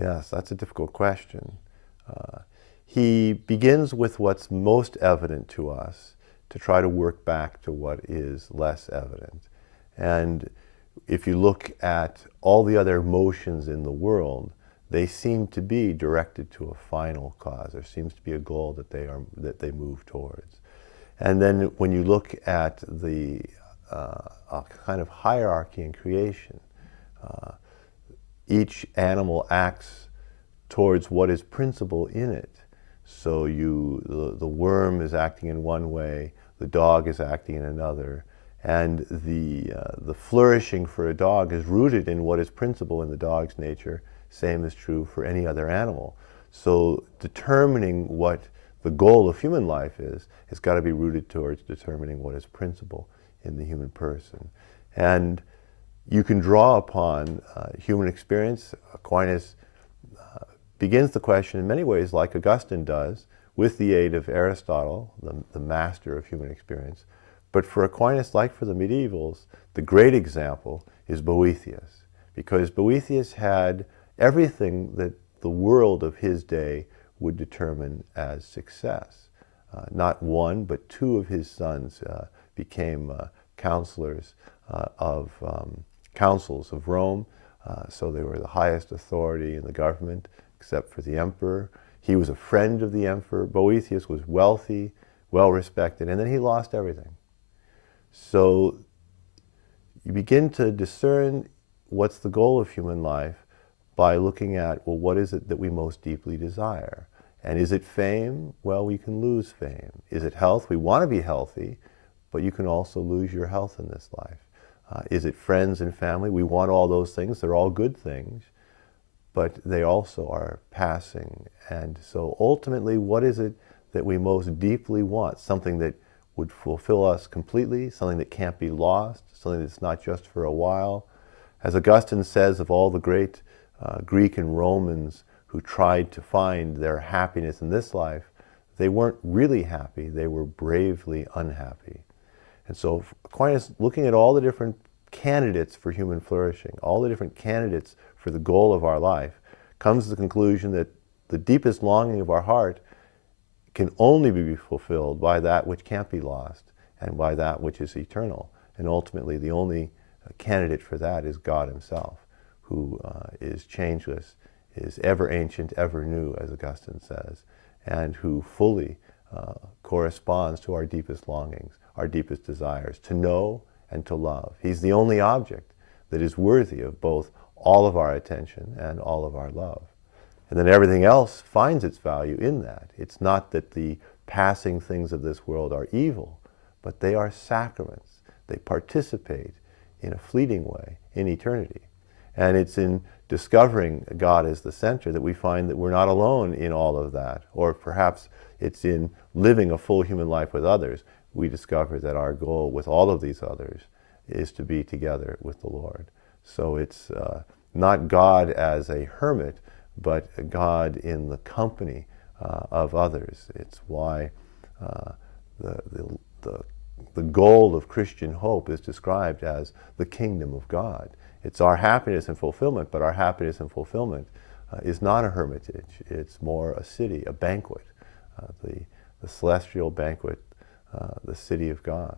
Yes, that's a difficult question. He begins with what's most evident to us to try to work back to what is less evident. And if you look at all the other emotions in the world, they seem to be directed to a final cause. There seems to be a goal that they move towards. And then when you look at the kind of hierarchy in creation, each animal acts towards what is principal in it. So the worm is acting in one way, the dog is acting in another, and the flourishing for a dog is rooted in what is principal in the dog's nature. Same is true for any other animal. So determining what the goal of human life is, has got to be rooted towards determining what is principal in the human person. And you can draw upon human experience. Aquinas begins the question in many ways like Augustine does, with the aid of Aristotle, the master of human experience. But for Aquinas, like for the medievals, the great example is Boethius, because Boethius had everything that the world of his day would determine as success. Not one, but two of his sons became counselors of councils of Rome, so they were the highest authority in the government, except for the emperor. He was a friend of the emperor. Boethius was wealthy, well respected, and then he lost everything. So you begin to discern what's the goal of human life by looking at, well, what is it that we most deeply desire? And is it fame? Well, we can lose fame. Is it health? We want to be healthy, but you can also lose your health in this life. Is it friends and family? We want all those things. They're all good things, but they also are passing. And so ultimately, what is it that we most deeply want? Something that would fulfill us completely, something that can't be lost, something that's not just for a while. As Augustine says of all the great Greek and Romans who tried to find their happiness in this life, they weren't really happy, they were bravely unhappy. And so Aquinas, looking at all the different candidates for human flourishing, all the different candidates for the goal of our life, comes to the conclusion that the deepest longing of our heart can only be fulfilled by that which can't be lost and by that which is eternal. And ultimately the only candidate for that is God himself, who is changeless, is ever ancient, ever new, as Augustine says, and who fully corresponds to our deepest longings, our deepest desires, to know and to love. He's the only object that is worthy of both all of our attention and all of our love. And then everything else finds its value in that. It's not that the passing things of this world are evil, but they are sacraments. They participate in a fleeting way in eternity. And it's in discovering God as the center that we find that we're not alone in all of that. Or perhaps it's in living a full human life with others, we discover that our goal with all of these others is to be together with the Lord. So it's not God as a hermit, but God in the company of others. It's why the goal of Christian hope is described as the kingdom of God. It's our happiness and fulfillment, but our happiness and fulfillment is not a hermitage. It's more a city, a banquet, the celestial banquet, the city of God.